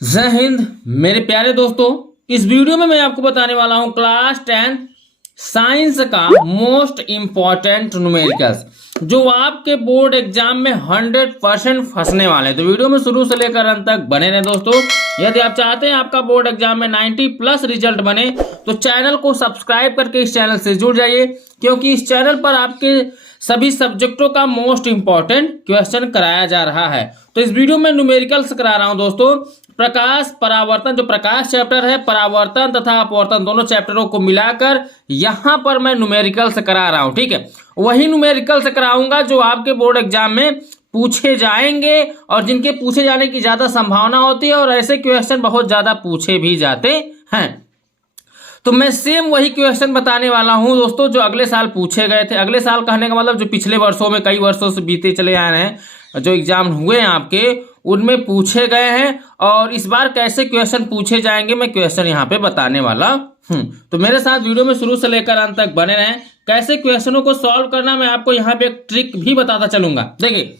जय हिंद मेरे प्यारे दोस्तों। इस वीडियो में मैं आपको बताने वाला हूं क्लास 10 साइंस का मोस्ट इंपॉर्टेंट न्यूमेरिकल्स जो आपके बोर्ड एग्जाम में 100% फंसने वाले हैं। तो वीडियो में शुरू से लेकर अंत तक बने रहे दोस्तों। यदि आप चाहते हैं आपका बोर्ड एग्जाम में 90+ रिजल्ट बने तो चैनल को सब्सक्राइब करके इस चैनल से जुड़ जाइए, क्योंकि इस चैनल पर आपके सभी सब्जेक्टों का मोस्ट इंपॉर्टेंट क्वेश्चन कराया जा रहा है। तो इस वीडियो में न्यूमेरिकल्स करा रहा हूं दोस्तों। प्रकाश परावर्तन, जो प्रकाश चैप्टर है, परावर्तन तथा अपवर्तन दोनों चैप्टरों को मिलाकर यहां पर मैं न्यूमेरिकल्स करा रहा हूं। ठीक है, वही न्यूमेरिकल्स कराऊंगा जो आपके बोर्ड एग्जाम में पूछे जाएंगे और जिनके पूछे जाने की ज्यादा संभावना होती है और ऐसे क्वेश्चन बहुत ज्यादा पूछे भी जाते हैं। तो मैं सेम वही क्वेश्चन बताने वाला हूं दोस्तों जो अगले साल पूछे गए थे। अगले साल कहने का मतलब जो पिछले वर्षों में कई वर्षों से बीते चले आ रहे हैं, जो एग्जाम हुए हैं आपके, उनमें पूछे गए हैं। और इस बार कैसे क्वेश्चन पूछे जाएंगे मैं क्वेश्चन यहाँ पे बताने वाला हूँ। तो मेरे साथ वीडियो में शुरू से लेकर अंत तक बने रहें। कैसे क्वेश्चनों को सॉल्व करना मैं आपको यहाँ पे एक ट्रिक भी बताता चलूंगा। देखिए,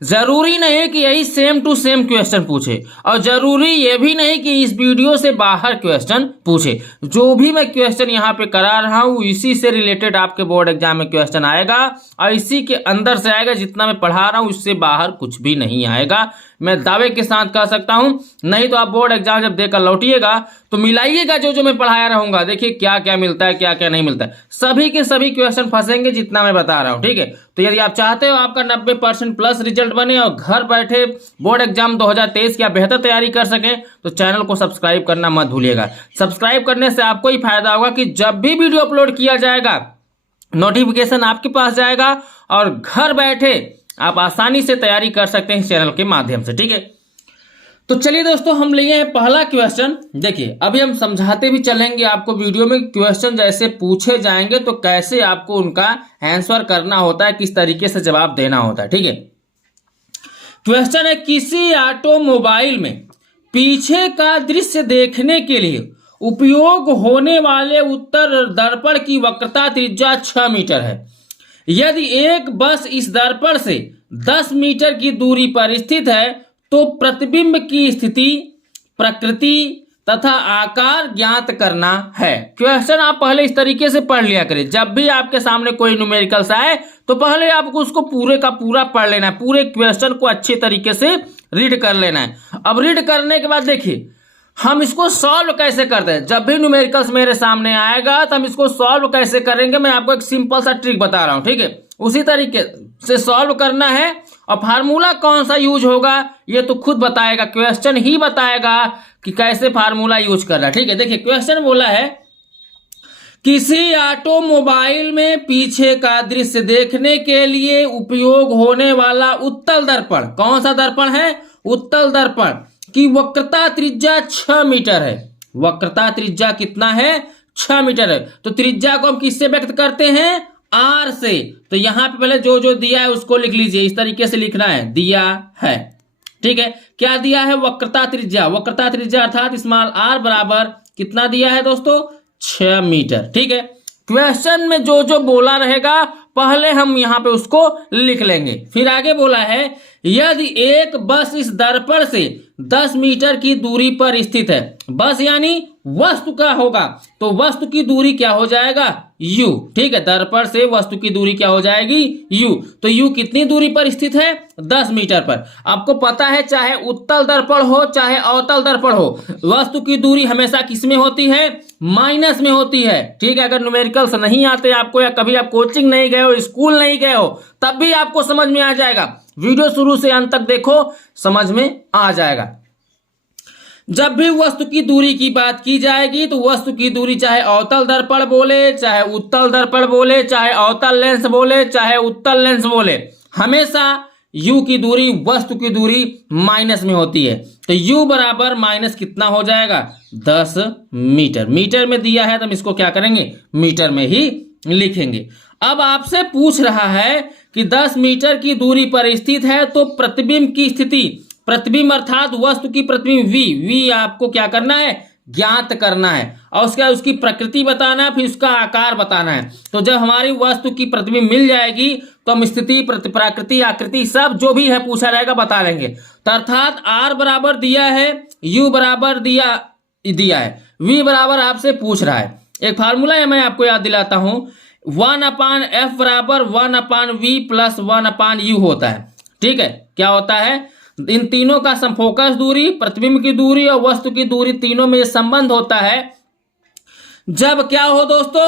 जरूरी नहीं कि यही सेम टू सेम क्वेश्चन पूछे और जरूरी ये भी नहीं कि इस वीडियो से बाहर क्वेश्चन पूछे। जो भी मैं क्वेश्चन यहाँ पे करा रहा हूँ इसी से रिलेटेड आपके बोर्ड एग्जाम में क्वेश्चन आएगा और इसी के अंदर से आएगा। जितना मैं पढ़ा रहा हूँ इससे बाहर कुछ भी नहीं आएगा, मैं दावे के साथ कह सकता हूं। नहीं तो आप बोर्ड एग्जाम जब देकर लौटिएगा तो मिलाइएगा जो मैं पढ़ाया रहूंगा, देखिए क्या क्या मिलता है क्या क्या नहीं मिलता है। सभी के सभी क्वेश्चन फंसेंगे जितना मैं बता रहा हूं। ठीक है, तो यदि आप चाहते हो आपका 90% प्लस रिजल्ट बने और घर बैठे बोर्ड एग्जाम 2023 की आप बेहतर तैयारी कर सकें तो चैनल को सब्सक्राइब करना मत भूलिएगा। सब्सक्राइब करने से आपको ही फायदा होगा कि जब भी वीडियो अपलोड किया जाएगा नोटिफिकेशन आपके पास जाएगा और घर बैठे आप आसानी से तैयारी कर सकते हैं इस चैनल के माध्यम से। ठीक है, तो चलिए दोस्तों हम लिए हैं पहला क्वेश्चन। देखिए, अभी हम समझाते भी चलेंगे आपको वीडियो में क्वेश्चन जैसे पूछे जाएंगे तो कैसे आपको उनका आंसर करना होता है, किस तरीके से जवाब देना होता है। ठीक है, क्वेश्चन है, किसी ऑटोमोबाइल में पीछे का दृश्य देखने के लिए उपयोग होने वाले उत्तर दर्पण की वक्रता त्रिज्या 6 मीटर है। यदि एक बस इस दर्पण से 10 मीटर की दूरी पर स्थित है तो प्रतिबिंब की स्थिति, प्रकृति तथा आकार ज्ञात करना है। क्वेश्चन आप पहले इस तरीके से पढ़ लिया करें। जब भी आपके सामने कोई न्यूमेरिकल्स आए तो पहले आपको उसको पूरे का पूरा पढ़ लेना है, पूरे क्वेश्चन को अच्छे तरीके से रीड कर लेना है। अब रीड करने के बाद देखिए हम इसको सॉल्व कैसे करते हैं। जब भी न्यूमेरिकल्स मेरे सामने आएगा तो हम इसको सॉल्व कैसे करेंगे मैं आपको एक सिंपल सा ट्रिक बता रहा हूं। ठीक है, उसी तरीके से सॉल्व करना है और फार्मूला कौन सा यूज होगा ये तो खुद बताएगा, क्वेश्चन ही बताएगा कि कैसे फार्मूला यूज करना है। ठीक है, देखिए क्वेश्चन बोला है, किसी ऑटोमोबाइल में पीछे का दृश्य देखने के लिए उपयोग होने वाला उत्तल दर्पण, कौन सा दर्पण है, उत्तल दर्पण की वक्रता त्रिज्या 6 मीटर है। वक्रता त्रिज्या कितना है, 6 मीटर है। तो त्रिज्या को हम किससे व्यक्त करते हैं, आर से। तो यहां पे पहले जो दिया है उसको लिख लीजिए, इस तरीके से लिखना है, दिया है। ठीक है, क्या दिया है, वक्रता त्रिज्या। वक्रता त्रिज्या अर्थात स्मॉल आर बराबर कितना दिया है दोस्तों, 6 मीटर। ठीक है, क्वेश्चन में जो बोला रहेगा पहले हम यहां पे उसको लिख लेंगे। फिर आगे बोला है, यदि एक बस इस दर्पण से 10 मीटर की दूरी पर स्थित है, बस यानी वस्तु का होगा तो वस्तु की दूरी क्या हो जाएगा, u। ठीक है, दर्पण से वस्तु की दूरी क्या हो जाएगी, u। तो u कितनी दूरी पर स्थित है, 10 मीटर पर। आपको पता है चाहे उत्तल दर्पण हो चाहे अवतल दर्पण हो, वस्तु की दूरी हमेशा किसमें होती है, माइनस में होती है। ठीक है, अगर न्यूमेरिकल्स नहीं आते आपको या कभी आप कोचिंग नहीं गए हो, स्कूल नहीं गए हो, तब भी आपको समझ में आ जाएगा। वीडियो शुरू से अंत तक देखो, समझ में आ जाएगा। जब भी वस्तु की दूरी की बात की जाएगी तो वस्तु की दूरी चाहे अवतल दर्पण बोले, चाहे उत्तल दर्पण बोले, चाहे अवतल लेंस बोले, चाहे उत्तल लेंस बोले, हमेशा u की दूरी वस्तु की दूरी माइनस में होती है। तो u बराबर माइनस कितना हो जाएगा, 10 मीटर। मीटर में दिया है तो हम इसको क्या करेंगे, मीटर में ही लिखेंगे। अब आपसे पूछ रहा है कि 10 मीटर की दूरी पर स्थित है तो प्रतिबिंब की स्थिति, प्रतिबिंब अर्थात वस्तु की प्रतिबिंब v आपको क्या करना है, ज्ञात करना है और उसके बाद उसकी प्रकृति बताना है, फिर उसका आकार बताना है। तो जब हमारी वस्तु की प्रतिबिंब मिल जाएगी तो हम स्थिति, प्रकृति, आकृति सब जो भी है पूछा रहेगा बता लेंगे। तो अर्थात R बराबर दिया है, U बराबर दिया है, V बराबर आपसे पूछ रहा है। एक फार्मूला है, मैं आपको याद दिलाता हूं, 1/f बराबर 1/v प्लस 1/u होता है। ठीक है, क्या होता है, इन तीनों का फोकस दूरी, प्रतिबिंब की दूरी और वस्तु की दूरी, तीनों में संबंध होता है। जब क्या हो दोस्तों,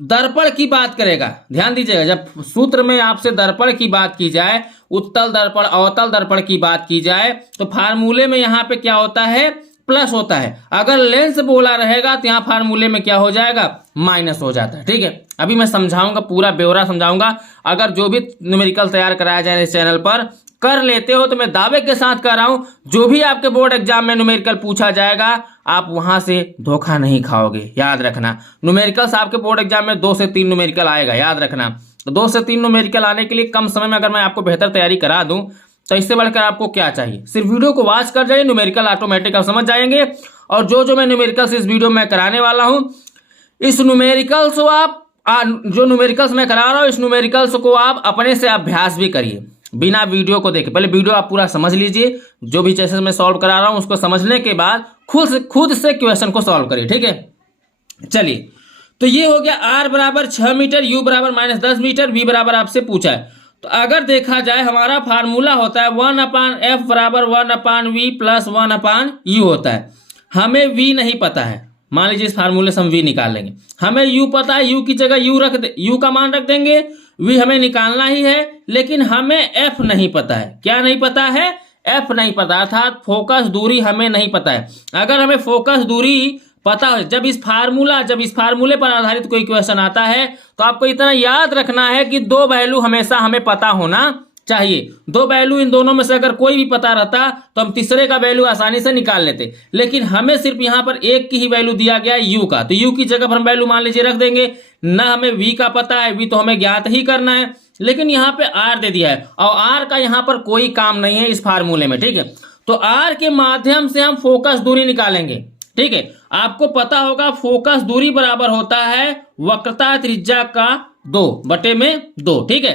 दर्पण की बात करेगा, ध्यान दीजिएगा, जब सूत्र में आपसे दर्पण की बात की जाए, उत्तल दर्पण, अवतल दर्पण की बात की जाए, तो फार्मूले में यहां पे क्या होता है, प्लस होता है। अगर लेंस बोला रहेगा तो यहाँ फार्मूले में क्या हो जाएगा, माइनस हो जाता है। ठीक है, अभी मैं समझाऊंगा, पूरा ब्यौरा समझाऊंगा। अगर जो भी न्यूमेरिकल तैयार कराया जाए इस चैनल पर कर लेते हो तो मैं दावे के साथ कह रहा हूं, जो भी आपके बोर्ड एग्जाम में न्यूमेरिकल पूछा जाएगा आप वहां से धोखा नहीं खाओगे। याद रखना, न्यूमेरिकल्स आपके बोर्ड एग्जाम में 2 से 3 न्यूमेरिकल आएगा, याद रखना। तो 2 से 3 न्यूमेरिकल आने के लिए कम समय में अगर मैं आपको बेहतर तैयारी करा दूं तो इससे बढ़कर आपको क्या चाहिए, सिर्फ वीडियो को वॉच कर जाइए, न्यूमेरिकल ऑटोमेटिक आप समझ जाएंगे। और जो मैं न्यूमेरिकल्स इस वीडियो में कराने वाला हूं, इस न्यूमेरिकल्स को आप जो न्यूमेरिकल्स मैं करा रहा हूं, इस न्यूमेरिकल्स को आप अपने से अभ्यास भी करिए बिना वीडियो को देखे। पहले वीडियो आप पूरा समझ लीजिए, जो भी चीजें मैं सॉल्व करा रहा हूं उसको समझने के बाद खुद से क्वेश्चन को सॉल्व करिए। ठीक है, चलिए, तो ये हो गया R बराबर 6 मीटर, U बराबर -10 मीटर, V बराबर आपसे पूछा है। तो अगर देखा जाए हमारा फार्मूला होता है 1/f बराबर 1/v प्लस 1/u होता है। हमें V नहीं पता है, मान लीजिए इस फार्मूले से हम V निकाल लेंगे। हमें U पता है, U की जगह U का मान रख देंगे, V हमें निकालना ही है, लेकिन हमें F नहीं पता है। क्या नहीं पता है, F नहीं पता, अर्थात फोकस दूरी हमें नहीं पता है। अगर हमें फोकस दूरी पता है, जब इस फार्मूले पर आधारित कोई क्वेश्चन आता है तो आपको इतना याद रखना है कि 2 वैल्यू हमेशा हमें पता होना चाहिए। 2 वैल्यू, इन दोनों में से अगर कोई भी पता रहता तो हम तीसरे का वैल्यू आसानी से निकाल लेते, लेकिन हमें सिर्फ यहाँ पर एक की ही वैल्यू दिया गया है, U का। तो U की जगह पर हम वैल्यू मान लीजिए रख देंगे। ना हमें V का पता है, V तो हमें ज्ञात ही करना है, लेकिन यहाँ पे R दे दिया है और R का यहाँ पर कोई काम नहीं है इस फार्मूले में। ठीक है, तो R के माध्यम से हम फोकस दूरी निकालेंगे। ठीक है, आपको पता होगा फोकस दूरी बराबर होता है वक्रता त्रिज्या का 2/2। ठीक है,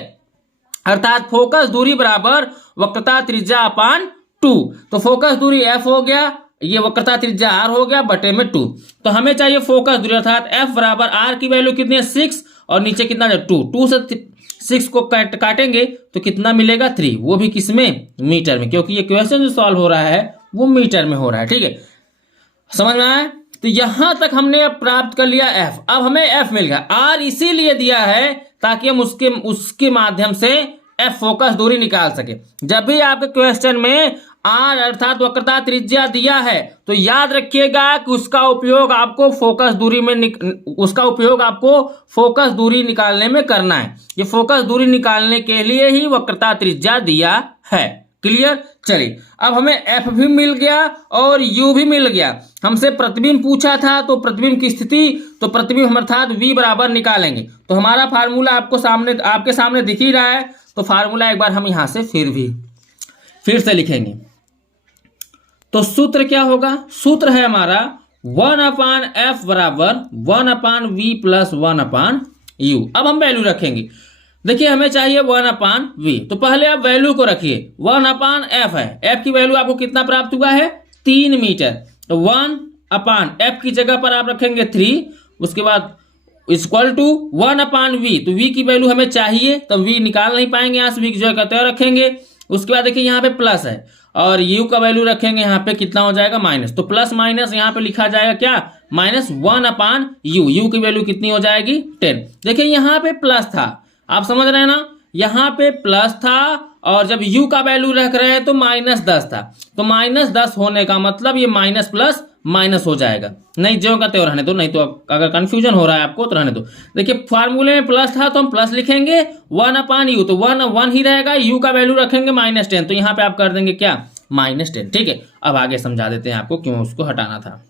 अर्थात फोकस दूरी बराबर वक्रता त्रिज्या अपान 2। तो फोकस दूरी F हो गया, ये वक्रता त्रिज्या R हो गया /2। तो हमें चाहिए फोकस दूरी, अर्थात F बराबर R की वैल्यू कितनी है 6 और नीचे कितना है 2 से 6 को काटेंगे तो कितना मिलेगा 3, वो भी किसमें, मीटर में, क्योंकि ये क्वेश्चन जो सॉल्व हो रहा है वो मीटर में हो रहा है। ठीक है, समझ में आया। तो यहां तक हमने अब प्राप्त कर लिया F। अब हमें F मिल गया, R इसीलिए दिया है ताकि हम उसके माध्यम से F फोकस दूरी निकाल सके। जब भी आपके क्वेश्चन में R अर्थात वक्रता त्रिज्या दिया है तो याद रखिएगा कि उसका उपयोग आपको फोकस दूरी निकालने में करना है। ये फोकस दूरी निकालने के लिए ही वक्रता त्रिज्या दिया है। क्लियर। चलिए, अब हमें F भी मिल गया और U भी मिल गया। हमसे प्रतिबिंब पूछा था तो प्रतिबिंब की स्थिति, तो प्रतिबिंब हम अर्थात V बराबर निकालेंगे। तो हमारा फार्मूला आपके सामने दिख ही रहा है। तो फार्मूला एक बार हम यहां से फिर से लिखेंगे। तो सूत्र क्या होगा, सूत्र है हमारा 1/f बराबर 1/v प्लस 1/u। अब हम वैल्यू रखेंगे। देखिए, हमें चाहिए 1/v, तो पहले आप वैल्यू को रखिए। 1/f है, f की वैल्यू आपको कितना प्राप्त हुआ है 3 मीटर। तो 1/f की जगह पर आप रखेंगे 3, उसके बाद इक्वल टू 1/v। तो v की वैल्यू हमें चाहिए, तो v निकाल नहीं पाएंगे यहाँ से, v की जगह कहते हैं रखेंगे। उसके बाद देखिए यहाँ पे प्लस है और u का वैल्यू रखेंगे यहाँ पे, कितना हो जाएगा माइनस। तो प्लस माइनस यहाँ पे लिखा जाएगा क्या, -1/u। u की वैल्यू कितनी हो जाएगी 10। देखिए यहाँ पे प्लस था, आप समझ रहे हैं ना, यहाँ पे प्लस था और जब u का वैल्यू रख रहे हैं तो -10 था। तो -10 होने का मतलब ये माइनस प्लस माइनस हो जाएगा। नहीं जो का तो रहने दो, नहीं तो अगर कंफ्यूजन हो रहा है आपको तो रहने दो। देखिए फार्मूले में प्लस था तो हम प्लस लिखेंगे 1/u, तो 1 ही रहेगा। u का वैल्यू रखेंगे -10, तो यहाँ पे आप कर देंगे क्या -10। ठीक है, अब आगे समझा देते हैं आपको क्यों उसको हटाना था।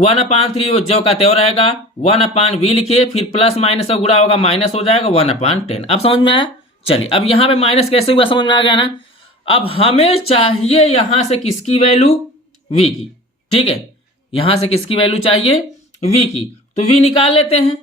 1/3 जो का त्यों रहेगा, 1/v लिखिए, फिर प्लस माइनस का गुणा होगा माइनस हो जाएगा 1/10। अब समझ में आया। चलिए, अब यहाँ पे माइनस कैसे हुआ समझ में आ गया ना। अब हमें चाहिए यहां से किसकी वैल्यू, v की। ठीक है, यहां से किसकी वैल्यू चाहिए, v की, तो v निकाल लेते हैं।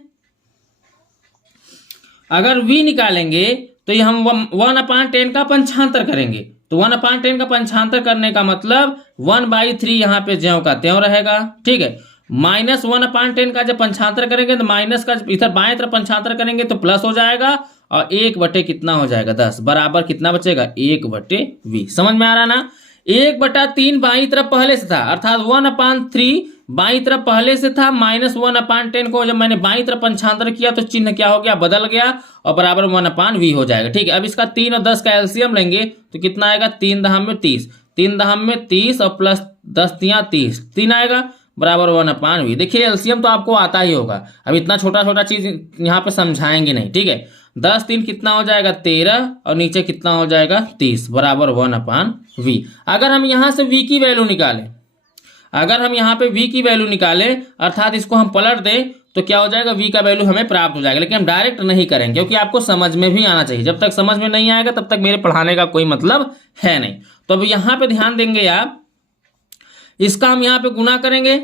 अगर v निकालेंगे तो ये हम 1/10 का पंचांतर करेंगे, तो 1/10 का पंचांतर करने का मतलब 1/3 यहाँ पे ज्यों का त्यों रहेगा, ठीक है। -1/10 का जब पंचांतर करेंगे तो माइनस का इधर बाएं तरफ पंचांतर करेंगे तो प्लस हो जाएगा, और 1/, कितना हो जाएगा 10, बराबर कितना बचेगा 1/v। समझ में आ रहा ना। 1/3 बाई तरफ पहले से था, अर्थात 1/3 बाई तरफ पहले से था, -1/10 को जब मैंने बाई तरफ पंचांतर किया तो चिन्ह क्या हो गया, बदल गया, और बराबर 1/v हो जाएगा, ठीक है। अब इसका 3 और 10 का एलसीएम लेंगे तो कितना आएगा, 3 दहाम में 30, 3 दहाम में 30 और प्लस 10 तियां 30, 3 आएगा, बराबर 1/v। देखिए एलसीएम तो आपको आता ही होगा, अब इतना छोटा छोटा चीज यहाँ पे समझाएंगे नहीं, ठीक है। 10 3 कितना हो जाएगा 13, और नीचे कितना हो जाएगा 30, बराबर 1/v। अगर हम यहाँ से v की वैल्यू निकालें, अगर हम यहाँ पे v की वैल्यू निकालें, अर्थात इसको हम पलट दें, तो क्या हो जाएगा, v का वैल्यू हमें प्राप्त हो जाएगा। लेकिन हम डायरेक्ट नहीं करेंगे, क्योंकि आपको समझ में भी आना चाहिए। जब तक समझ में नहीं आएगा तब तक मेरे पढ़ाने का कोई मतलब है नहीं। तो अब यहाँ पे ध्यान देंगे आप, इसका हम यहाँ पे गुना करेंगे,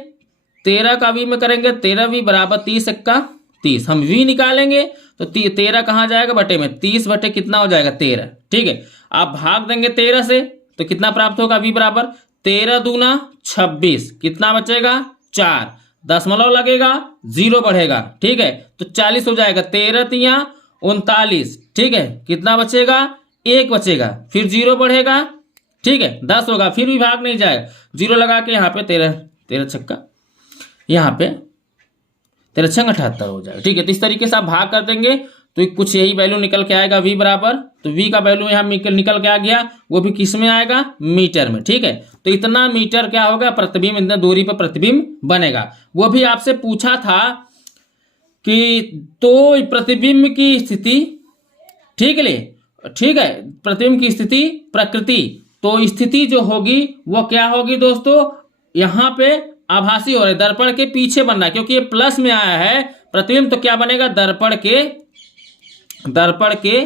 13 का v में करेंगे, 13v बराबर 30 × 30। हम v निकालेंगे तो 13 कहाँ जाएगा, बटे में, 30 बटे कितना हो जाएगा 13, ठीक है। आप भाग देंगे 13 से तो कितना प्राप्त होगा, v बराबर 13 दूना 26, कितना बचेगा 4, दशमलव लगेगा, 0 बढ़ेगा, ठीक है, तो 40 हो जाएगा, 13 तियां 39, ठीक है, कितना बचेगा 1 बचेगा, फिर 0 बढ़ेगा, ठीक है, 10 होगा, फिर भी भाग नहीं जाएगा, 0 लगा के यहाँ पे 13 छक्का, यहाँ पे 13 छंग 78 हो जाएगा, ठीक है। तो इस तरीके से आप भाग कर देंगे तो कुछ यही वैल्यू निकल के आएगा, v बराबर, तो v का वैल्यू यहाँ निकल के आ गया, वो भी किस में आएगा, मीटर में, ठीक है। तो इतना मीटर क्या होगा, प्रतिबिंब, इतना दूरी पर प्रतिबिंब बनेगा। वो भी आपसे पूछा था कि तो प्रतिबिंब की स्थिति, ठीक है, प्रतिबिंब की स्थिति प्रकृति, तो स्थिति जो होगी वो क्या होगी दोस्तों, यहाँ पे आभासी हो रहा है, दर्पण के पीछे बन रहा है, क्योंकि ये प्लस में आया है प्रतिबिंब, तो क्या बनेगा, दर्पण के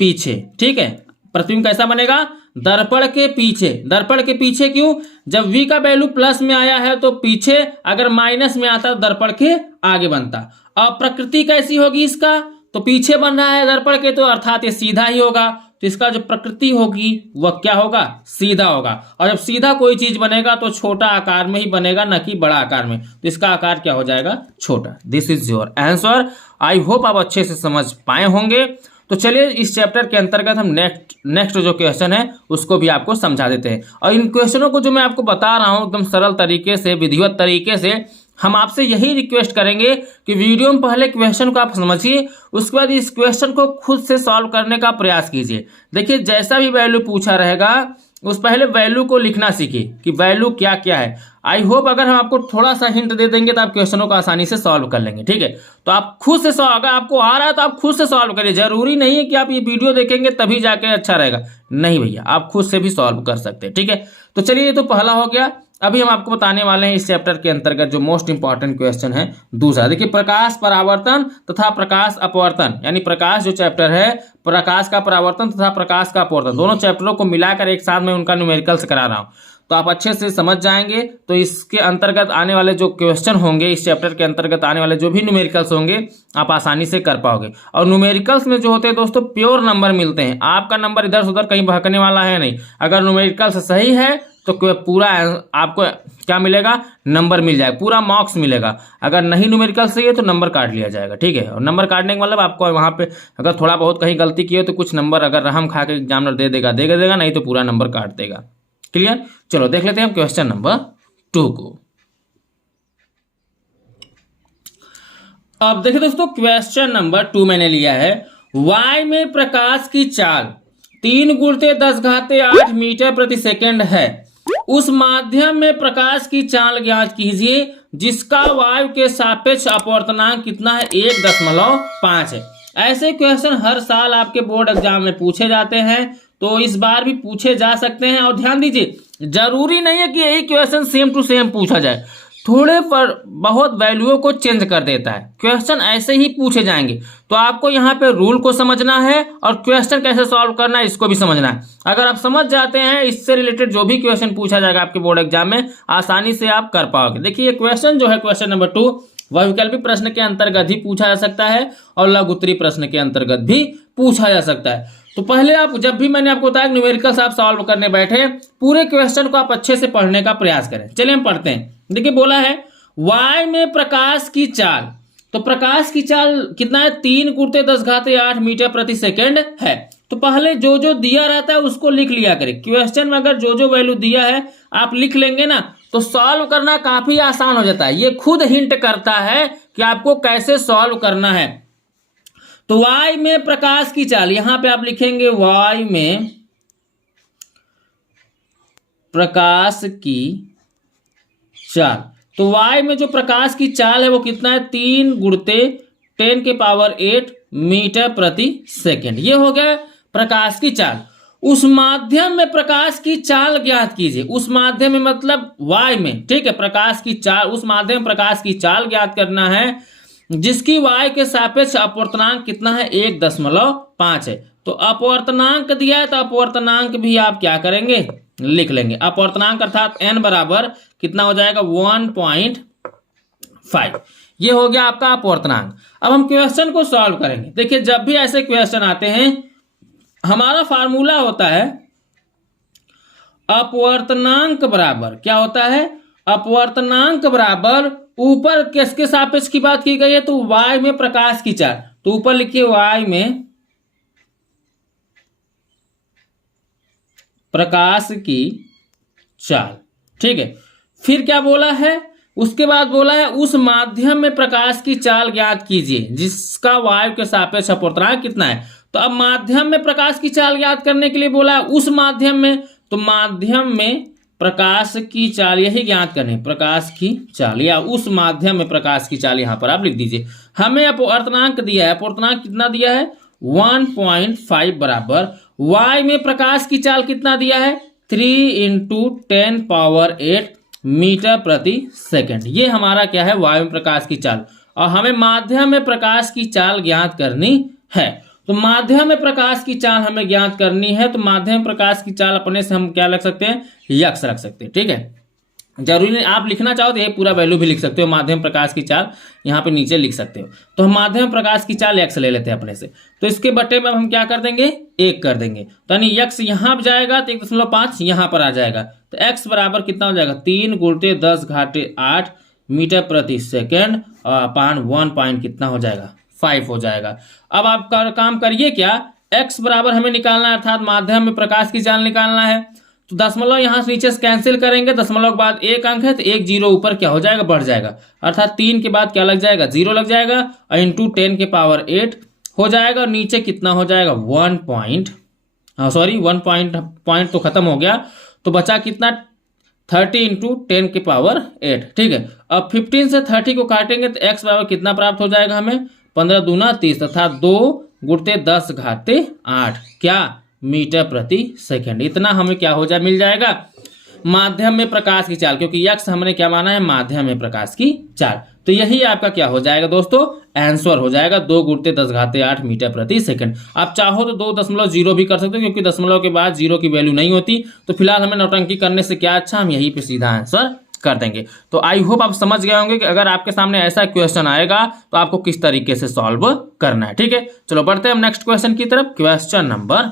पीछे, ठीक है। प्रतिबिंब कैसा बनेगा, दर्पण के पीछे। दर्पण के पीछे क्यों, जब v का वैल्यू प्लस में आया है तो पीछे, अगर माइनस में आता तो दर्पण के आगे बनता। अब प्रकृति कैसी होगी इसका, तो पीछे बन रहा है दर्पण के, तो अर्थात ये सीधा ही होगा, तो इसका जो प्रकृति होगी वह क्या होगा, सीधा होगा। और जब सीधा कोई चीज बनेगा तो छोटा आकार में ही बनेगा, न कि बड़ा आकार में, तो इसका आकार क्या हो जाएगा, छोटा। This is your answer. I hope आप अच्छे से समझ पाए होंगे। तो चलिए इस चैप्टर के अंतर्गत हम नेक्स्ट जो क्वेश्चन है उसको भी आपको समझा देते हैं। और इन क्वेश्चनों को जो मैं आपको बता रहा हूँ एकदम सरल तरीके से, विधिवत तरीके से, हम आपसे यही रिक्वेस्ट करेंगे कि वीडियो में पहले क्वेश्चन को आप समझिए, उसके बाद इस क्वेश्चन को खुद से सॉल्व करने का प्रयास कीजिए। देखिए जैसा भी वैल्यू पूछा रहेगा उस पहले वैल्यू को लिखना सीखिए कि वैल्यू क्या क्या है। आई होप अगर हम आपको थोड़ा सा हिंट दे देंगे तो आप क्वेश्चनों को आसानी से सॉल्व कर लेंगे, ठीक है। तो आप खुद से सॉल्व, अगर आपको आ रहा है तो आप खुद से सॉल्व करिए। जरूरी नहीं है कि आप ये वीडियो देखेंगे तभी जाके अच्छा रहेगा, नहीं भैया, आप खुद से भी सॉल्व कर सकते हैं, ठीक है। तो चलिए ये तो पहला हो गया। अभी हम आपको बताने वाले हैं इस चैप्टर के अंतर्गत जो मोस्ट इंपॉर्टेंट क्वेश्चन है दूसरा। देखिए प्रकाश परावर्तन तथा प्रकाश अपवर्तन, यानी प्रकाश जो चैप्टर है, प्रकाश का परावर्तन तथा प्रकाश का अपवर्तन, दोनों चैप्टरों को मिलाकर एक साथ में उनका न्यूमेरिकल्स करा रहा हूं, तो आप अच्छे से समझ जाएंगे। तो इसके अंतर्गत आने वाले जो क्वेश्चन होंगे, इस चैप्टर के अंतर्गत आने वाले जो भी न्यूमेरिकल्स होंगे आप आसानी से कर पाओगे। और न्यूमेरिकल्स में जो होते हैं दोस्तों प्योर नंबर मिलते हैं, आपका नंबर इधर से उधर कहीं बहकने वाला है नहीं। अगर न्यूमेरिकल्स सही है तो पूरा आपको क्या मिलेगा, नंबर मिल जाएगा, पूरा मार्क्स मिलेगा। अगर नहीं न्यूमेरिकल सही है तो नंबर काट लिया जाएगा, ठीक है। और नंबर काटने का मतलब आपको वहाँ पे अगर थोड़ा बहुत कहीं गलती की हो तो कुछ नंबर अगर रहम खा के एग्जामिनर दे देगा, नहीं तो पूरा नंबर काट देगा। क्लियर। चलो देख लेते हैं हम क्वेश्चन नंबर 2 को। अब देखिए दोस्तों क्वेश्चन नंबर 2 मैंने लिया है, y में प्रकाश की चाल 3 × 10⁸ मीटर प्रति सेकेंड है, उस माध्यम में प्रकाश की चाल ज्ञात कीजिए जिसका वायु के सापेक्ष अपवर्तनांक कितना है, 1.5 है। ऐसे क्वेश्चन हर साल आपके बोर्ड एग्जाम में पूछे जाते हैं, तो इस बार भी पूछे जा सकते हैं। और ध्यान दीजिए जरूरी नहीं है कि यही क्वेश्चन सेम टू सेम पूछा जाए, थोड़े पर बहुत वैल्यूओं को चेंज कर देता है। क्वेश्चन ऐसे ही पूछे जाएंगे, तो आपको यहाँ पे रूल को समझना है और क्वेश्चन कैसे सॉल्व करना है इसको भी समझना है। अगर आप समझ जाते हैं, इससे रिलेटेड जो भी क्वेश्चन पूछा जाएगा आपके बोर्ड एग्जाम में आसानी से आप कर पाओगे। देखिए क्वेश्चन जो है क्वेश्चन नंबर 2 वह विकल्पी प्रश्न के अंतर्गत ही पूछा जा सकता है और लघु उत्तरीय प्रश्न के अंतर्गत भी पूछा जा सकता है। तो पहले आप, जब भी मैंने आपको बताया न्यूमेरिकल्स आप सॉल्व करने बैठे, पूरे क्वेश्चन को आप अच्छे से पढ़ने का प्रयास करें। चलिए हम पढ़ते हैं। देखिए बोला है y में प्रकाश की चाल, तो प्रकाश की चाल कितना है, 3 × 10⁸ मीटर प्रति सेकेंड है। तो पहले जो जो दिया रहता है उसको लिख लिया करें। क्वेश्चन में अगर जो जो वैल्यू दिया है आप लिख लेंगे ना, तो सॉल्व करना काफी आसान हो जाता है। ये खुद हिंट करता है कि आपको कैसे सॉल्व करना है। तो y में प्रकाश की चाल, यहां पे आप लिखेंगे y में प्रकाश की चाल। तो y में जो प्रकाश की चाल है वो कितना है, 3 × 10⁸ मीटर प्रति सेकेंड। ये हो गया प्रकाश की चाल। उस माध्यम में प्रकाश की चाल ज्ञात कीजिए। उस माध्यम में मतलब y में, ठीक है, प्रकाश की चाल, उस माध्यम में प्रकाश की चाल ज्ञात करना है जिसकी y के सापेक्ष अपवर्तनांक कितना है, 1.5 है। तो अपवर्तनांक दिया है तो अपवर्तनांक भी आप क्या करेंगे, लिख लेंगे। अपवर्तनांक अर्थात n बराबर कितना हो जाएगा, 1.5। ये हो गया आपका अपवर्तनांक। अब हम क्वेश्चन को सॉल्व करेंगे। देखिए जब भी ऐसे क्वेश्चन आते हैं हमारा फार्मूला होता है अपवर्तनांक बराबर, क्या होता है, अपवर्तनांक बराबर ऊपर किसके सापेक्ष की बात की गई है, तो y में प्रकाश की चाल। तो ऊपर लिखिए y में प्रकाश की चाल, ठीक है। फिर क्या बोला है, उसके बाद बोला है उस माध्यम में प्रकाश की चाल ज्ञात कीजिए जिसका वायु के सापेक्ष अपवर्तनांक कितना है। तो अब माध्यम में प्रकाश की चाल ज्ञात करने के लिए बोला है उस माध्यम में, तो माध्यम में प्रकाश की चाल यही ज्ञात करनी, प्रकाश की चाल या उस माध्यम में प्रकाश की चाल यहां पर आप लिख दीजिए। हमें अपवर्तनांक दिया है, अपवर्तनांक कितना दिया है, 1.5 बराबर y में प्रकाश की चाल कितना दिया है, 3 × 10⁸ मीटर प्रति सेकेंड। ये हमारा क्या है, वायु में प्रकाश की चाल। और हमें माध्यम में प्रकाश की चाल ज्ञात करनी है। तो माध्यम में प्रकाश की चाल हमें ज्ञात करनी है, तो माध्यम प्रकाश की चाल अपने से हम क्या रख सकते हैं, यक्स रख सकते हैं, ठीक है। जरूरी नहीं आप लिखना चाहो तो ये पूरा वैल्यू भी लिख सकते हो, माध्यम प्रकाश की चाल यहाँ पे नीचे लिख सकते हो। तो हम माध्यम प्रकाश की चाल x ले लेते हैं अपने से, तो इसके बटे में अब हम क्या कर देंगे, 1 कर देंगे। तो यानी x यहाँ जाएगा तो 1.5 यहाँ पर आ जाएगा। तो x बराबर कितना हो जाएगा, 3 × 10⁸ मीटर प्रति सेकेंड अपान 1 पॉइंट कितना हो जाएगा, 5 हो जाएगा। अब आप काम करिए क्या, x बराबर हमें निकालना है अर्थात माध्यम में प्रकाश की चाल निकालना है। तो दशमलव यहाँ से नीचे से कैंसिल करेंगे, दशमलव के बाद 1 अंक है तो 1 0 ऊपर क्या हो जाएगा, बढ़ जाएगा। अर्थात 3 के बाद क्या लग जाएगा, 0 लग जाएगा और इंटू 10⁸ हो जाएगा और नीचे कितना हो जाएगा, 1 पॉइंट तो खत्म हो गया, तो बचा कितना, 30 × 10⁸, ठीक है। अब 15 से 30 को काटेंगे तो x बराबर कितना प्राप्त हो जाएगा हमें, 15 दूना 30 तथा 2 × 10⁸ क्या, मीटर प्रति सेकेंड। इतना हमें क्या हो जाए, मिल जाएगा माध्यम में प्रकाश की चाल, क्योंकि x हमने क्या माना है, माध्यम में प्रकाश की चाल। तो यही आपका क्या हो जाएगा दोस्तों, आंसर हो जाएगा 2 × 10⁸ मीटर प्रति सेकेंड। आप चाहो तो 2.0 भी कर सकते हो, क्योंकि दशमलव के बाद 0 की वैल्यू नहीं होती। तो फिलहाल हमें नौटंकी करने से क्या अच्छा, हम यहीं पे सीधा आंसर कर देंगे। तो आई होप आप समझ गए होंगे कि अगर आपके सामने ऐसा क्वेश्चन आएगा तो आपको किस तरीके से सॉल्व करना है, ठीक है। चलो बढ़ते हैं हम नेक्स्ट क्वेश्चन की तरफ, क्वेश्चन नंबर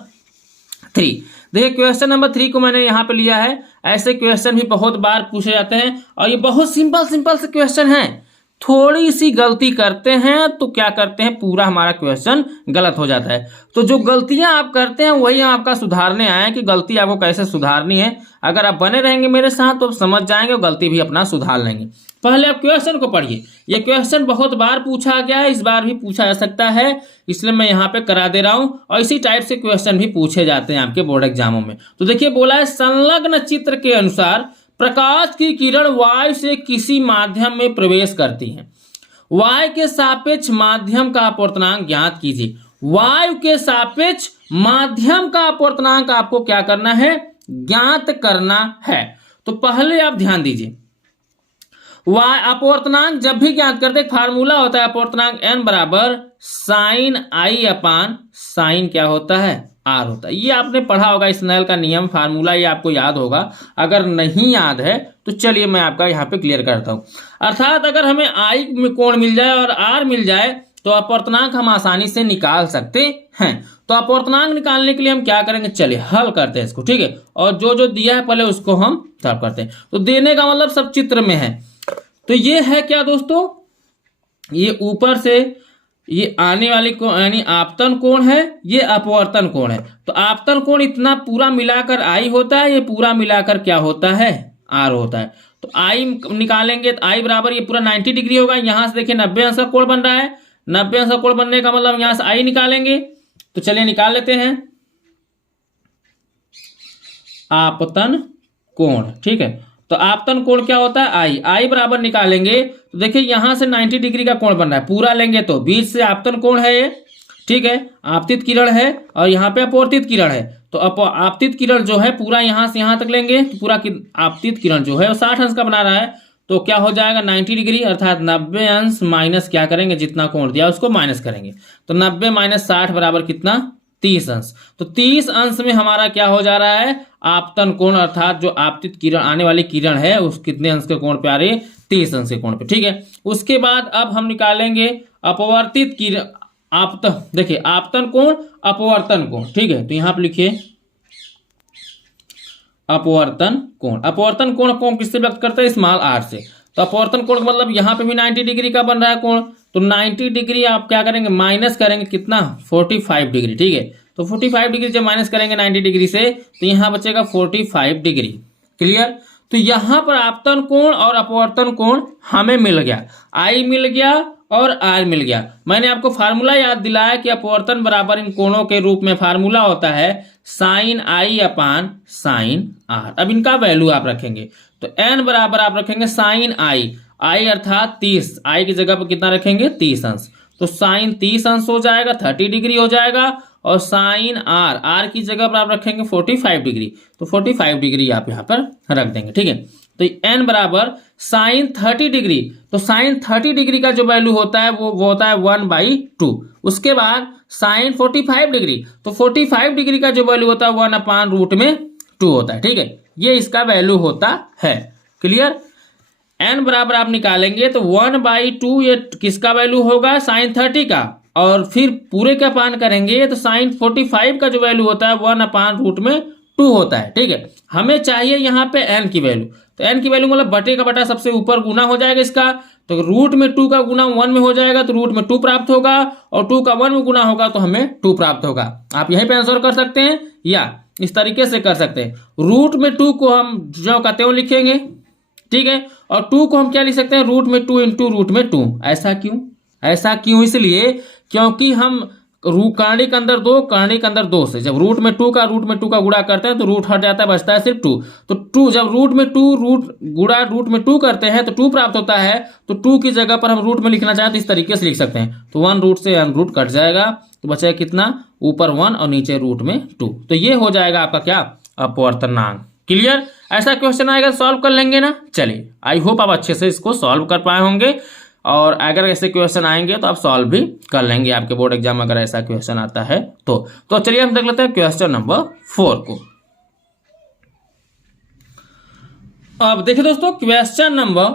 3। देखिए क्वेश्चन नंबर 3 को मैंने यहाँ पे लिया है। ऐसे क्वेश्चन भी बहुत बार पूछे जाते हैं और ये बहुत सिंपल से क्वेश्चन हैं। थोड़ी सी गलती करते हैं तो क्या करते हैं, पूरा हमारा क्वेश्चन गलत हो जाता है। तो जो गलतियां आप करते हैं वही हम आपका सुधारने आए हैं कि गलती आपको कैसे सुधारनी है। अगर आप बने रहेंगे मेरे साथ तो आप समझ जाएंगे और गलती भी अपना सुधार लेंगे। पहले आप क्वेश्चन को पढ़िए। ये क्वेश्चन बहुत बार पूछा गया है, इस बार भी पूछा जा सकता है, इसलिए मैं यहाँ पे करा दे रहा हूँ। और इसी टाइप से क्वेश्चन भी पूछे जाते हैं आपके बोर्ड एग्जामों में। तो देखिए बोला है संलग्न चित्र के अनुसार प्रकाश की किरण वायु से किसी माध्यम में प्रवेश करती है। वायु के सापेक्ष माध्यम का अपवर्तनांक ज्ञात कीजिए। वायु के सापेक्ष माध्यम का अपवर्तनांक आपको क्या करना है, ज्ञात करना है। तो पहले आप ध्यान दीजिए, वाई अपवर्तनांक जब भी ज्ञात करते हैं, फार्मूला होता है अपवर्तनांक n बराबर साइन आई अपान साइन क्या होता है, आर होता है। ये आपने पढ़ा होगा, स्नेल का नियम, फार्मूला ये आपको याद होगा। अगर नहीं याद है तो चलिए मैं आपका यहाँ पे क्लियर करता हूँ। अर्थात अगर हमें आई में कोण मिल जाए और आर मिल जाए तो अपवर्तनांक हम आसानी से निकाल सकते हैं। तो अपवर्तनांक निकालने के लिए हम क्या करेंगे, चलिए हल करते हैं इसको, ठीक है। और जो जो दिया है पहले उसको हम सॉल्व करते हैं। तो देने का मतलब सब चित्र में है। तो ये है क्या दोस्तों, ये ऊपर से ये आने वाली कोण यानी आपतन कोण है, ये अपवर्तन कोण है। तो आपतन कोण इतना पूरा मिलाकर आई होता है, ये पूरा मिलाकर क्या होता है, आर होता है। तो आई निकालेंगे तो आई बराबर ये पूरा 90 डिग्री होगा। यहां से देखिए 90 अंश का कोण बन रहा है, 90 अंश का कोण बनने का मतलब यहां से आई निकालेंगे। तो चलिए निकाल लेते हैं आपतन कोण, ठीक है। तो आपतन कोण क्या होता है, आई बराबर निकालेंगे तो देखिए यहां से 90 डिग्री का कोण बन रहा है, पूरा लेंगे तो बीच से आपतन कोण है ये, ठीक है। आपतित किरण है और यहाँ पे अपवर्तित किरण है। तो आपतित किरण जो है पूरा यहां से यहां तक लेंगे तो पूरा आपतित किरण जो है वो 60 अंश का बना रहा है। तो क्या हो जाएगा 90 डिग्री अर्थात 90 अंश माइनस क्या करेंगे, जितना कोण दिया उसको माइनस करेंगे। तो 90 माइनस 60 बराबर कितना, 30 अंश। तो 30 अंश में हमारा क्या हो जा रहा है, आपतन कोण अर्थात जो आपतित किरण आने वाली किरण है उस कितने अंश के कोण पे आ रही है, 30 अंश के कोण पे, ठीक है। उसके बाद अब हम निकालेंगे अपवर्तित किरण, देखिए आपतन कोण अपवर्तन कोण, ठीक है। तो यहां पर लिखिए अपवर्तन कोण। अपवर्तन कोण को किससे व्यक्त करते हैं, स्मॉल आर से। तो अपवर्तन कोण मतलब यहाँ पे भी 90 डिग्री का बन रहा है कोण। तो 90 डिग्री आप क्या करेंगे, माइनस करेंगे कितना, 45 डिग्री, ठीक है। तो 45 डिग्री जब माइनस करेंगे 90 डिग्री से तो यहाँ बचेगा 45 डिग्री, क्लियर। तो यहाँ पर आपतन कोण और अपवर्तन कोण हमें मिल गया, आई मिल गया और आर मिल गया। मैंने आपको फार्मूला याद दिलाया कि अपवर्तन बराबर इन कोणों के रूप में फार्मूला होता है sine i upon sine r. अब इनका वैल्यू आप रखेंगे तो n बराबर आप रखेंगे साइन आई, आई अर्थात 30, आई की जगह पर कितना रखेंगे, 30 अंश। तो साइन 30 अंश हो जाएगा, 30 डिग्री हो जाएगा। और साइन आर, आर की जगह पर आप रखेंगे 45 डिग्री। तो 45 डिग्री आप यहाँ पर रख देंगे, ठीक है। तो n बराबर साइन 30 डिग्री। तो साइन 30 डिग्री का जो वैल्यू होता है वो होता है 1/2। उसके बाद साइन 45 डिग्री, तो 45 डिग्री का जो वैल्यू होता है 1/√2 होता है, ठीक है। ये इसका वैल्यू होता है, क्लियर। n बराबर आप निकालेंगे तो 1/2 ये किसका वैल्यू होगा, साइन 30 का। और फिर पूरे का पान करेंगे तो साइन 45 का जो वैल्यू होता है 1/√2 होता है, ठीक है। हमें चाहिए यहाँ पे n की वैल्यू। तो n की वैल्यू मतलब बटे का बटा सबसे ऊपर गुना हो जाएगा इसका। तो रूट में 2 का गुना 1 में हो जाएगा तो रूट में 2 प्राप्त होगा, और 2 का 1 में गुना होगा तो हमें 2 प्राप्त होगा। आप यहीं पे आंसर कर सकते हैं या इस तरीके से कर सकते हैं। रूट में 2 को हम जो का त्यों लिखेंगे, ठीक है। और 2 को हम क्या लिख सकते हैं, रूट में 2 इंटू रूट में 2। ऐसा क्यों, ऐसा क्यों, इसलिए क्योंकि हम कर्णिक अंदर 2, कर्णिक अंदर 2 से जब रूट में 2 का गुणा करते हैं तो रूट हट जाता है, बचता है सिर्फ 2। तो 2 जब रूट में 2 गुणा रूट में 2 करते हैं तो 2 प्राप्त होता है। तो 2 की जगह पर हम रूट में लिखना चाहें तो इस तरीके से लिख सकते हैं। तो 1 रूट से रूट कट जाएगा तो बचेगा कितना, ऊपर 1 और नीचे रूट में 2। तो ये हो जाएगा आपका क्या, अपवर्तनांक, क्लियर। ऐसा क्वेश्चन आएगा सॉल्व कर लेंगे ना। चलिए आई होप आप अच्छे से इसको सॉल्व कर पाए होंगे, और अगर ऐसे क्वेश्चन आएंगे तो आप सॉल्व भी कर लेंगे आपके बोर्ड एग्जाम अगर ऐसा क्वेश्चन आता है तो चलिए हम देख लेते हैं क्वेश्चन नंबर 4 को। अब देखिए दोस्तों क्वेश्चन नंबर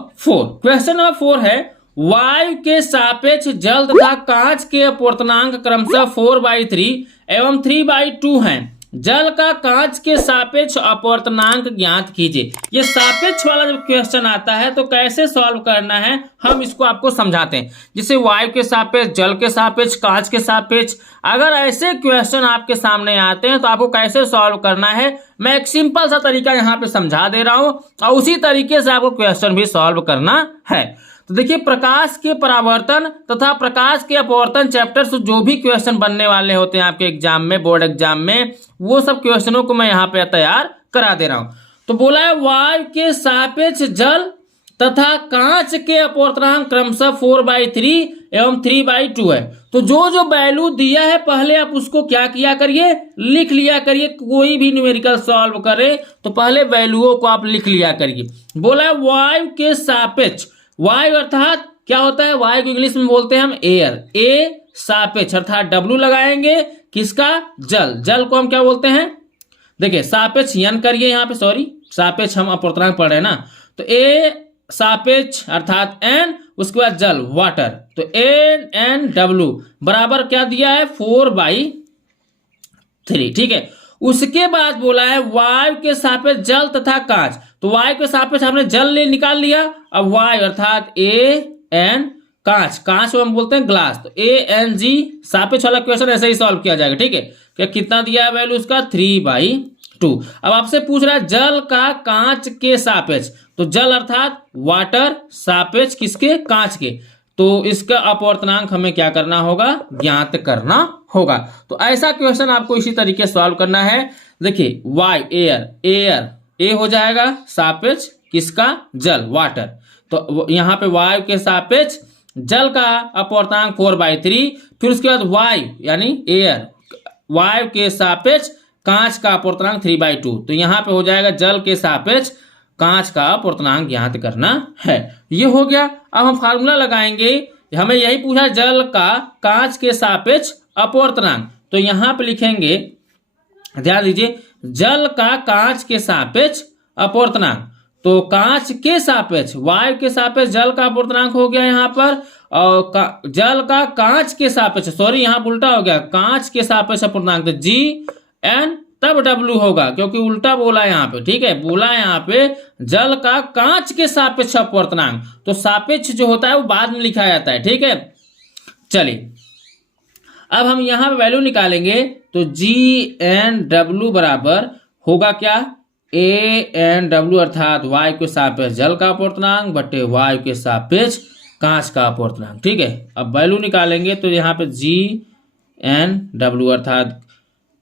4 है, वायु के सापेक्ष जल तथा कांच के अपवर्तनांक क्रमशः 4/3 एवं 3/2 हैं। जल का कांच के सापेक्ष अपवर्तनांक ज्ञात कीजिए। ये सापेक्ष वाला जब क्वेश्चन आता है तो कैसे सॉल्व करना है हम इसको आपको समझाते हैं। जैसे वायु के सापेक्ष, जल के सापेक्ष, कांच के सापेक्ष, अगर ऐसे क्वेश्चन आपके सामने आते हैं तो आपको कैसे सॉल्व करना है मैं एक सिंपल सा तरीका यहाँ पे समझा दे रहा हूं, और उसी तरीके से आपको क्वेश्चन भी सॉल्व करना है। तो देखिए प्रकाश के परावर्तन तथा प्रकाश के अपवर्तन चैप्टर से जो भी क्वेश्चन बनने वाले होते हैं आपके एग्जाम में, बोर्ड एग्जाम में, वो सब क्वेश्चनों को मैं यहाँ पे तैयार करा दे रहा हूं। तो बोला है वायु के सापेक्ष जल तथा कांच के अपवर्तनांक क्रमशः 4/3 एवं 3/2 है। तो जो जो वैल्यू दिया है पहले आप उसको क्या किया करिए, लिख लिया करिए। कोई भी न्यूमेरिकल सॉल्व करे तो पहले वैल्यूओं को आप लिख लिया करिए। बोला है वायु के सापेक्ष, वायु अर्थात क्या होता है, वायु को इंग्लिश में बोलते हैं हम एयर। ए सापेक्ष अर्थात डब्ल्यू लगाएंगे किसका, जल। जल को हम क्या बोलते हैं, देखिए सापेक्ष यन करिए यहाँ पे, सॉरी सापेक्ष हम अपूर्णांक पढ़ रहे हैं ना, तो ए सापेक्ष अर्थात एन, उसके बाद जल वाटर, तो एन डब्ल्यू बराबर क्या दिया है 4/3, ठीक है। उसके बाद बोला है वायु के सापेक्ष जल तथा कांच, तो वायु के सापेक्ष हमने जल निकाल लिया, अब वायु अर्थात ए एन कांच, कांच को हम बोलते हैं ग्लास, तो ए एन जी सापेक्ष वाला क्वेश्चन ऐसे ही सॉल्व किया जाएगा, ठीक है। क्या कितना दिया है वैल्यू उसका 3/2। अब आपसे पूछ रहा है जल का कांच के सापेक्ष, तो जल अर्थात वाटर सापेक्ष किसके, कांच के, तो इसका अपवर्तनांक हमें क्या करना होगा, ज्ञात करना होगा। तो ऐसा क्वेश्चन आपको इसी तरीके से सॉल्व करना है। देखिए वायु एयर, एयर ए हो जाएगा सापेक्ष किसका, जल वाटर, तो यहाँ पे वायु के सापेक्ष जल का अपवर्तनांक 4/3, फिर उसके बाद वायु यानी एयर, वायु के सापेक्ष कांच का अपवर्तनांक 3/2, तो यहाँ पे हो जाएगा जल के सापेक्ष कांच का अपवर्तनांक ज्ञात करना है। ये हो गया। अब हम फार्मूला लगाएंगे, हमें यही पूछा जल का कांच के सापेक्ष अपवर्तनांक, तो यहाँ पे लिखेंगे, ध्यान दीजिए, जल का कांच के सापेक्ष अपवर्तनांक, तो कांच के सापेक्ष वायु के सापेक्ष जल का अपवर्तनांक हो गया यहाँ पर, और जल का कांच के सापेक्ष, सॉरी यहाँ उल्टा हो गया, कांच के सापेक्ष अपवर्तनांक, तो जी एन तब डब्ल्यू होगा, क्योंकि उल्टा बोला यहाँ पे, ठीक है, बोला यहाँ पे जल का कांच के सापेक्ष अपवर्तनांक, तो सापेक्ष जो होता है वो बाद में लिखा जाता है, ठीक है। चलिए अब हम यहाँ पे वैल्यू निकालेंगे, तो जी एन डब्ल्यू बराबर होगा क्या, ए एन डब्ल्यू अर्थात वायु के सापेक्ष जल का अपवर्तनांक बटे वायु के सापेक्ष कांच का अपवर्तनांक, ठीक है। अब वैल्यू निकालेंगे तो यहाँ पे जी एन डब्ल्यू अर्थात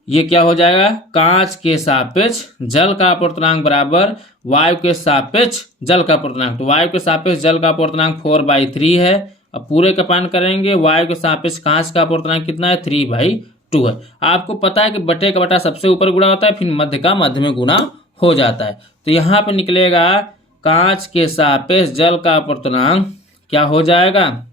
ये क्या हो जाएगा, कांच के सापेक्ष जल का अपवर्तनांक बराबर वायु के सापेक्ष जल का अपवर्तनांक, तो वायु के सापेक्ष जल का अपवर्तनांक 4/3 है। अब पूरे का पान करेंगे, वायु के सापेक्ष कांच का अपवर्तनांक कितना है 3/2 है। आपको पता है कि बटे का बटा सबसे ऊपर गुणा होता है, फिर मध्य का मध्य में गुणा हो जाता है, तो यहाँ पे निकलेगा कांच के सापेक्ष जल का अपवर्तनांक क्या हो जाएगा,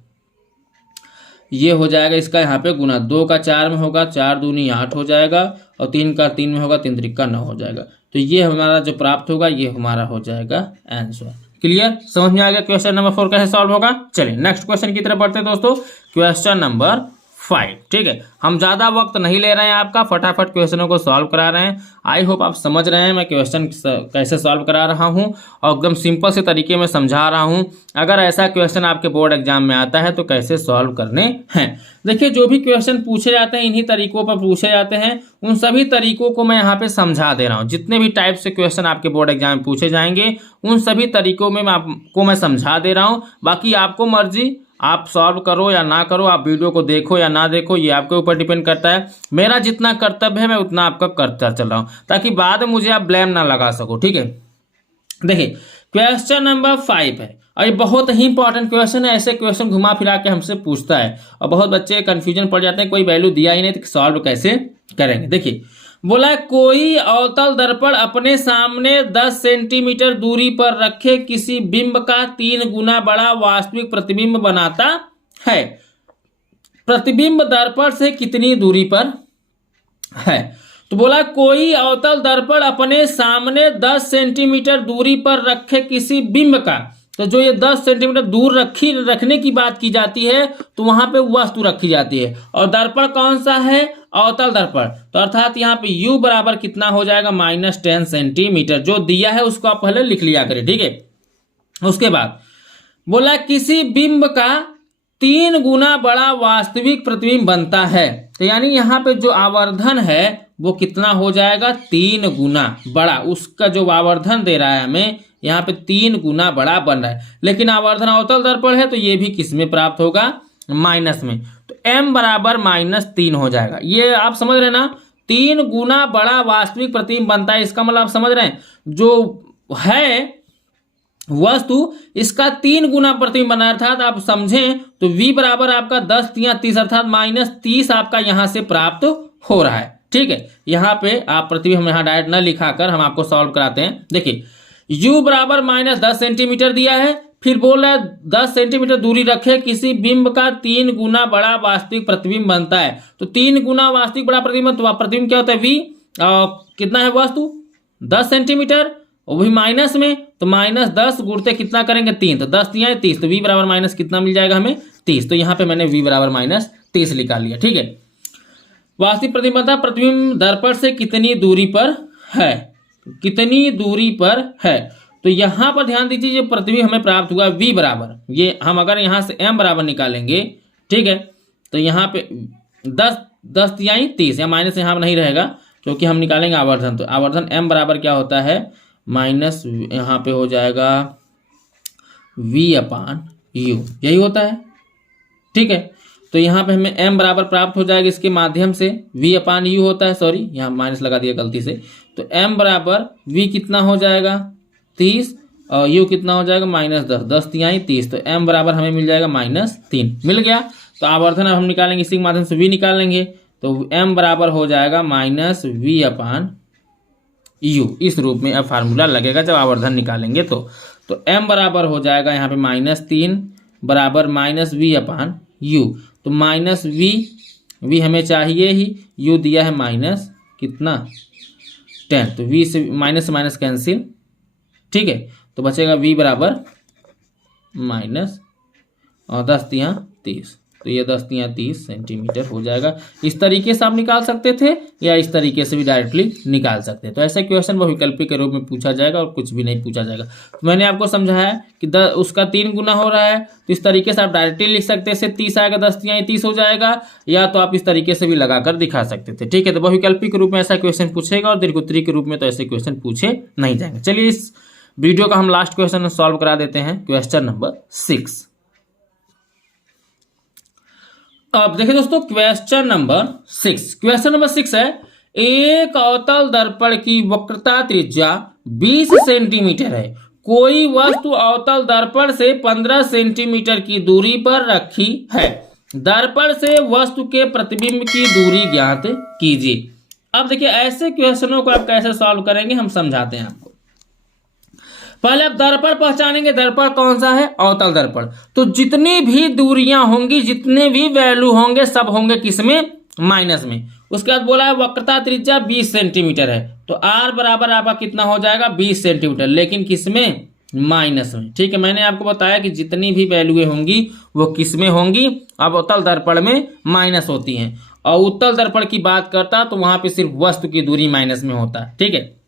ये हो जाएगा इसका यहाँ पे गुना, 2 का 4 में होगा, 4 दूनी 8 हो जाएगा, और 3 का 3 में होगा, 3 त्रिका 9 हो जाएगा, तो ये हमारा जो प्राप्त होगा ये हमारा हो जाएगा आंसर। क्लियर, समझ में आ गया क्वेश्चन नंबर 4 कैसे सॉल्व होगा। चलिए नेक्स्ट क्वेश्चन की तरफ बढ़ते हैं दोस्तों, क्वेश्चन नंबर 5, ठीक है। हम ज़्यादा वक्त नहीं ले रहे हैं आपका, फटाफट क्वेश्चनों को सॉल्व करा रहे हैं। आई होप आप समझ रहे हैं मैं क्वेश्चन कैसे सॉल्व करा रहा हूं, और एकदम सिंपल से तरीके में समझा रहा हूं। अगर ऐसा क्वेश्चन आपके बोर्ड एग्जाम में आता है तो कैसे सॉल्व करने हैं। देखिए जो भी क्वेश्चन पूछे जाते हैं इन्हीं तरीकों पर पूछे जाते हैं, उन सभी तरीकों को मैं यहाँ पे समझा दे रहा हूँ। जितने भी टाइप से क्वेश्चन आपके बोर्ड एग्जाम में पूछे जाएंगे उन सभी तरीकों में आपको मैं समझा दे रहा हूँ। बाकी आपको मर्जी, आप सॉल्व करो या ना करो, आप वीडियो को देखो या ना देखो, ये आपके ऊपर डिपेंड करता है। मेरा जितना कर्तव्य है मैं उतना आपका करता चल रहा हूँ, ताकि बाद में मुझे आप ब्लेम ना लगा सको, ठीक है। देखिए क्वेश्चन नंबर 5 है, और ये बहुत ही इंपॉर्टेंट क्वेश्चन है। ऐसे क्वेश्चन घुमा फिरा के हमसे पूछता है, और बहुत बच्चे कंफ्यूजन पड़ जाते हैं, कोई वैल्यू दिया ही नहीं तो सॉल्व कैसे करेंगे। देखिए बोला है कोई अवतल दर्पण अपने सामने 10 सेंटीमीटर दूरी पर रखे किसी बिंब का 3 गुना बड़ा वास्तविक प्रतिबिंब बनाता है। प्रतिबिंब दर्पण से कितनी दूरी पर है। तो बोला कोई अवतल दर्पण अपने सामने 10 सेंटीमीटर दूरी पर रखे किसी बिंब का, तो जो ये 10 सेंटीमीटर दूर रखने की बात की जाती है तो वहां पे वस्तु रखी जाती है। और दर्पण कौन सा है, अवतल दर्पण, तो अर्थात यहाँ पे u बराबर कितना हो जाएगा -10 सेंटीमीटर। जो दिया है उसको आप पहले लिख लिया करें, ठीक है। उसके बाद बोला किसी बिंब का 3 गुना बड़ा वास्तविक प्रतिबिंब बनता है, तो यानी यहाँ पे जो आवर्धन है वो कितना हो जाएगा 3 गुना बड़ा। उसका जो आवर्धन दे रहा है हमें यहाँ पे 3 गुना बड़ा बन रहा है, लेकिन आवर्धन अवतल दर्पण है तो ये भी किस में प्राप्त होगा, माइनस में। तो m बराबर -3 हो जाएगा। ये आप समझ रहे हैं ना, 3 गुना बड़ा वास्तविक प्रतिबिंब बनता है, इसका मतलब आप समझ रहे हैं जो है वस्तु इसका 3 गुना प्रतिबिंब बना, अर्थात आप समझें तो v बराबर आपका 10 या 30 अर्थात -30 आपका यहाँ से प्राप्त हो रहा है, ठीक है। यहाँ पे आप प्रतिबिंब हम यहाँ डायरेक्ट न लिखाकर हम आपको सॉल्व कराते हैं। देखिए u बराबर -10 सेंटीमीटर दिया है, फिर बोल रहा है 10 सेंटीमीटर दूरी रखे किसी बिंब का 3 गुना बड़ा वास्तविक प्रतिबिंब बनता है। तो 3 गुना वास्तविक बड़ा प्रतिबिंब, तो प्रतिबिंब क्या होता है V, कितना है वस्तु 10 सेंटीमीटर, वो भी माइनस में, तो -10 गुणते कितना करेंगे 3, तो 10 तिया 30, तो V बराबर माइनस कितना मिल जाएगा हमें 30। तो यहाँ पे मैंने V बराबर -30 निकाल लिया। ठीक है, वास्तविक प्रतिबिंब प्रतिबिंब दर्पण से कितनी दूरी पर है, कितनी दूरी पर है। तो यहाँ पर ध्यान दीजिए, जो प्रतिबिंब हमें प्राप्त हुआ V बराबर, ये हम अगर यहाँ से M बराबर निकालेंगे, ठीक है, तो यहाँ पे 10 तिहाई 30, या माइनस यहाँ नहीं रहेगा क्योंकि हम निकालेंगे आवर्धन। तो आवर्धन M बराबर क्या होता है माइनस, यहाँ पे हो जाएगा V/U, यही होता है। ठीक है, तो यहाँ पे हमें M बराबर प्राप्त हो जाएगा इसके माध्यम से, V/U होता है, सॉरी यहाँ माइनस लगा दिया गलती से। तो M बराबर V कितना हो जाएगा 30 और U कितना हो जाएगा -10, 10 तिहाई 30, तो M बराबर हमें मिल जाएगा -3 मिल गया। तो आवर्धन अब हम निकालेंगे इसी के माध्यम से V निकालेंगे, तो M बराबर हो जाएगा -V/U, इस रूप में अब फार्मूला लगेगा जब आवर्धन निकालेंगे। तो M बराबर हो जाएगा यहाँ पे -3 बराबर -V/U, तो -V हमें चाहिए ही, U दिया है माइनस कितना 10, तो V से माइनस कैंसिल। ठीक है, तो बचेगा V बराबर माइनस और 10 तिया 30, तो ये 10 तिया 30 सेंटीमीटर हो जाएगा। इस तरीके से आप निकाल सकते थे या इस तरीके से भी डायरेक्टली निकाल सकते हैं। तो ऐसा क्वेश्चन बहुविकल्पी के रूप में पूछा जाएगा और कुछ भी नहीं पूछा जाएगा। तो मैंने आपको समझाया कि उसका 3 गुना हो रहा है, तो इस तरीके से आप डायरेक्टली लिख सकते हैं, 30 आएगा 10 तिया 30 हो जाएगा, या तो आप इस तरीके से भी लगाकर दिखा सकते थे। ठीक है, तो बहुविकल्पी के रूप में ऐसा क्वेश्चन पूछेगा और दीर्घोत्तरी के रूप में तो ऐसे क्वेश्चन पूछे नहीं जाएंगे। चलिए इस वीडियो का हम लास्ट क्वेश्चन सॉल्व करा देते हैं, क्वेश्चन नंबर 6। अब देखिए दोस्तों, क्वेश्चन नंबर 6 है, एक अवतल दर्पण की वक्रता त्रिज्या 20 सेंटीमीटर है, कोई वस्तु अवतल दर्पण से 15 सेंटीमीटर की दूरी पर रखी है, दर्पण से वस्तु के प्रतिबिंब की दूरी ज्ञात कीजिए। अब देखिए ऐसे क्वेश्चनों को आप कैसे सॉल्व करेंगे हम समझाते हैं आपको। पहले आप दर्पण पहचानेंगे, दर्पण कौन सा है अवतल दर्पण, तो जितनी भी दूरियां होंगी, जितने भी वैल्यू होंगे, सब होंगे किसमें माइनस में। उसके बाद बोला है वक्रता त्रिज्या 20 सेंटीमीटर है, तो R बराबर आपका कितना हो जाएगा 20 सेंटीमीटर, लेकिन किसमें माइनस में। ठीक है, मैंने आपको बताया कि जितनी भी वैल्यूएं होंगी वो किसमें होंगी, अब अवतल दर्पण में माइनस होती हैं, और उत्तल दर्पण की बात करता तो वहां पे सिर्फ वस्तु की दूरी माइनस में होता है। ठीक है,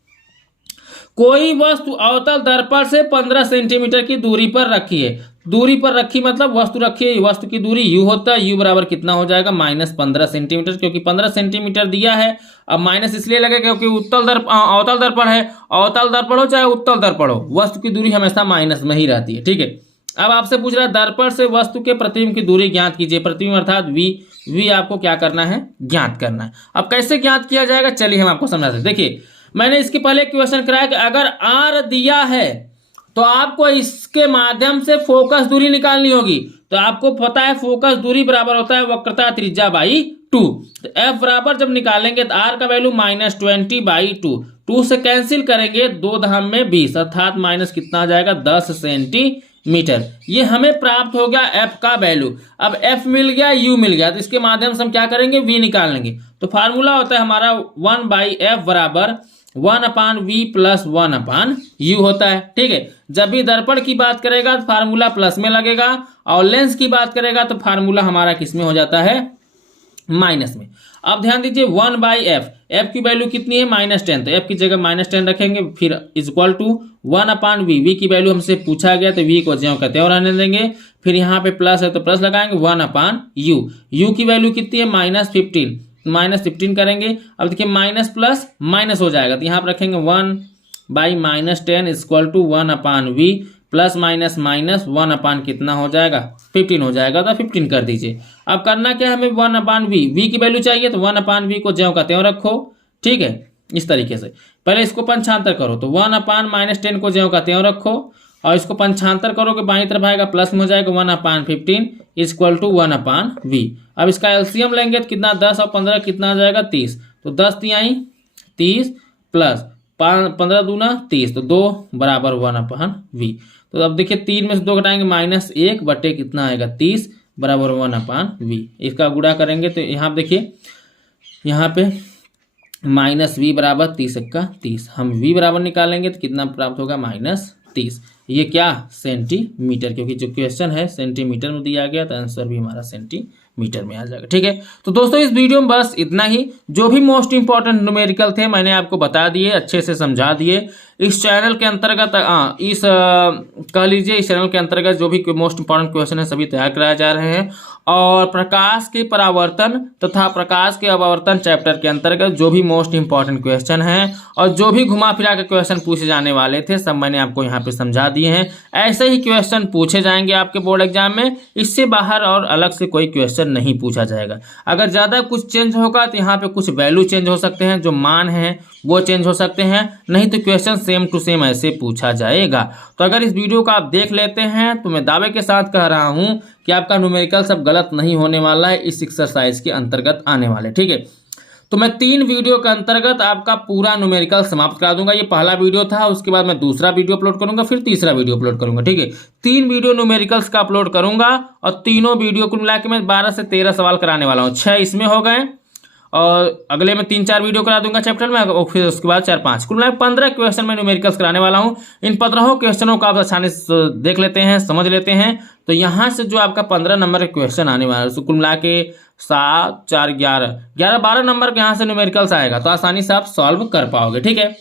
कोई वस्तु अवतल दर्पण से 15 सेंटीमीटर की दूरी पर रखी है, दूरी पर रखी मतलब वस्तु रखी है, वस्तु की दूरी U होता है, U बराबर कितना हो जाएगा -15 सेंटीमीटर, क्योंकि 15 सेंटीमीटर दिया है। अब माइनस इसलिए लगे क्योंकि अवतल दर्पण है, अवतल दर्पण हो चाहे उत्तल दर्पण हो, वस्तु की दूरी हमेशा माइनस में ही रहती है। ठीक है, अब आपसे पूछ रहा है दर्पण से वस्तु के प्रतिबिंब की दूरी ज्ञात कीजिए, प्रतिबिंब अर्थात V आपको क्या करना है ज्ञात करना है। अब कैसे ज्ञात किया जाएगा चलिए हम आपको समझाते हैं। देखिए मैंने इसके पहले क्वेश्चन कराया कि अगर R दिया है तो आपको इसके माध्यम से फोकस दूरी निकालनी होगी, तो आपको पता है फोकस दूरी बराबर होता है वक्रता त्रिज्या बाई 2, तो F बराबर जब निकालेंगे तो R का वैल्यू -20/2, 2 से कैंसिल करेंगे 2 धाम में 20, अर्थात माइनस कितना आ जाएगा 10 सेंटीमीटर। ये हमें प्राप्त हो गया F का वैल्यू। अब F मिल गया, U मिल गया, तो इसके माध्यम से हम क्या करेंगे V निकाल लेंगे। तो फार्मूला होता है हमारा 1/F बराबर 1/V प्लस 1/U होता है। ठीक है, जब भी दर्पण की बात करेगा तो फार्मूला प्लस में लगेगा, और लेंस की बात करेगा तो फार्मूला हमारा किस में हो जाता है माइनस में। अब ध्यान दीजिए 1/F, F की वैल्यू कितनी है -10, तो F की जगह -10 रखेंगे, फिर इक्वल टू 1/V, V की वैल्यू हमसे पूछा गया तो V को ज्यों का त्यों रहने देंगे, फिर यहाँ पे प्लस है तो प्लस लगाएंगे 1/U, U की वैल्यू कितनी है -15 करेंगे। अब देखिए माइनस प्लस माइनस हो जाएगा, तो यहाँ पर रखेंगे 1/-10 equal to 1/V plus minus minus 1/ कितना हो जाएगा 15 हो जाएगा, तो 15 कर दीजिए। अब करना क्या है हमें 1/V, V की वैल्यू चाहिए तो 1/V को ज्यों का त्यों रखो। ठीक है, इस तरीके से पहले इसको पंचांतर करो, तो 1/-10 को ज्यों का त्यों रखो, और इसको पंचांतर करोगे बाई तरफ आएगा प्लस में हो जाएगा 1/15 इक्वल टू 1/V। अब इसका एलसीएम लेंगे तो कितना 10 और 15 कितना आ जाएगा 30, तो 10 तिहाई 30 प्लस 15 दूना 30, तो 2 बराबर 1/V। तो अब देखिए 3 में से 2 घटाएंगे -1 बटे कितना आएगा 30 बराबर 1/v। इसका गुणा करेंगे तो यहाँ देखिए यहाँ पे -v बराबर 30 का 30, हम v बराबर निकालेंगे तो कितना प्राप्त होगा -30। ये क्या सेंटीमीटर, क्योंकि जो क्वेश्चन है सेंटीमीटर में दिया गया तो आंसर भी हमारा सेंटीमीटर में आ जाएगा। ठीक है, तो दोस्तों इस वीडियो में बस इतना ही। जो भी मोस्ट इंपॉर्टेंट न्यूमेरिकल थे मैंने आपको बता दिए, अच्छे से समझा दिए। इस चैनल के अंतर्गत कह लीजिए इस चैनल के अंतर्गत जो भी मोस्ट इंपॉर्टेंट क्वेश्चन है सभी तैयार कराए जा रहे हैं। और प्रकाश के परावर्तन तथा प्रकाश के अपवर्तन चैप्टर के अंतर्गत जो भी मोस्ट इंपॉर्टेंट क्वेश्चन हैं और जो भी घुमा फिरा के क्वेश्चन पूछे जाने वाले थे सब मैंने आपको यहाँ पे समझा दिए हैं। ऐसे ही क्वेश्चन पूछे जाएंगे आपके बोर्ड एग्जाम में, इससे बाहर और अलग से कोई क्वेश्चन नहीं पूछा जाएगा। अगर ज़्यादा कुछ चेंज होगा तो यहाँ पे कुछ वैल्यू चेंज हो सकते हैं, जो मान हैं वो चेंज हो सकते हैं, नहीं तो क्वेश्चन सेम टू सेम ऐसे पूछा जाएगा। तो अगर इस वीडियो को आप देख लेते हैं तो मैं दावे के साथ कह रहा हूं कि आपका न्यूमेरिकल सब गलत नहीं होने वाला है इस एक्सरसाइज के अंतर्गत आने वाले। ठीक है, तो मैं 3 वीडियो के अंतर्गत आपका पूरा न्यूमेरिकल समाप्त करा दूंगा। ये पहला वीडियो था, उसके बाद मैं दूसरा वीडियो अपलोड करूंगा, फिर तीसरा वीडियो अपलोड करूंगा। ठीक है, 3 वीडियो न्यूमेरिकल्स का अपलोड करूंगा और तीनों वीडियो को मिला के मैं 12 से 13 सवाल कराने वाला हूँ। 6 इसमें हो गए और अगले में 3-4 वीडियो करा दूंगा चैप्टर में, और फिर उसके बाद 4-5 कुल मिला 15 क्वेश्चन में न्यूमेरिकल्स कराने वाला हूं। इन 15 क्वेश्चनों को आप आसानी से देख लेते हैं, समझ लेते हैं, तो यहाँ से जो आपका 15 नंबर का क्वेश्चन आने वाला है उसको कुल मिला के 7, 4, 11, 12 नंबर के यहाँ से न्यूमेरिकल्स आएगा, तो आसानी से आप सॉल्व कर पाओगे। ठीक है,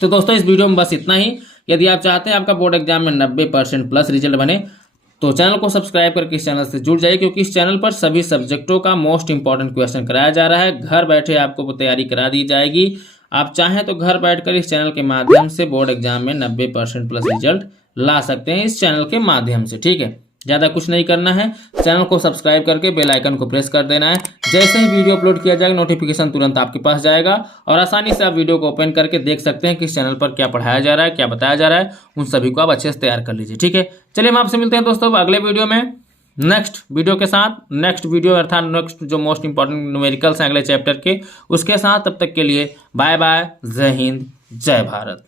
तो दोस्तों इस वीडियो में बस इतना ही। यदि आप चाहते हैं आपका बोर्ड एग्जाम में 90% प्लस रिजल्ट बने तो चैनल को सब्सक्राइब करके इस चैनल से जुड़ जाइए, क्योंकि इस चैनल पर सभी सब्जेक्टों का मोस्ट इंपॉर्टेंट क्वेश्चन कराया जा रहा है। घर बैठे आपको तैयारी करा दी जाएगी। आप चाहें तो घर बैठकर इस चैनल के माध्यम से बोर्ड एग्जाम में 90% प्लस रिजल्ट ला सकते हैं इस चैनल के माध्यम से। ठीक है, ज़्यादा कुछ नहीं करना है, चैनल को सब्सक्राइब करके बेल आइकन को प्रेस कर देना है। जैसे ही वीडियो अपलोड किया जाएगा नोटिफिकेशन तुरंत आपके पास जाएगा और आसानी से आप वीडियो को ओपन करके देख सकते हैं कि इस चैनल पर क्या पढ़ाया जा रहा है, क्या बताया जा रहा है, उन सभी को आप अच्छे से तैयार कर लीजिए। ठीक है, चलिए हम आपसे मिलते हैं दोस्तों अगले वीडियो में नेक्स्ट वीडियो के साथ। नेक्स्ट वीडियो अर्थात नेक्स्ट जो मोस्ट इंपॉर्टेंट न्यूमेरिकल्स हैं अगले चैप्टर के, उसके साथ। तब तक के लिए बाय बाय, जय हिंद, जय भारत।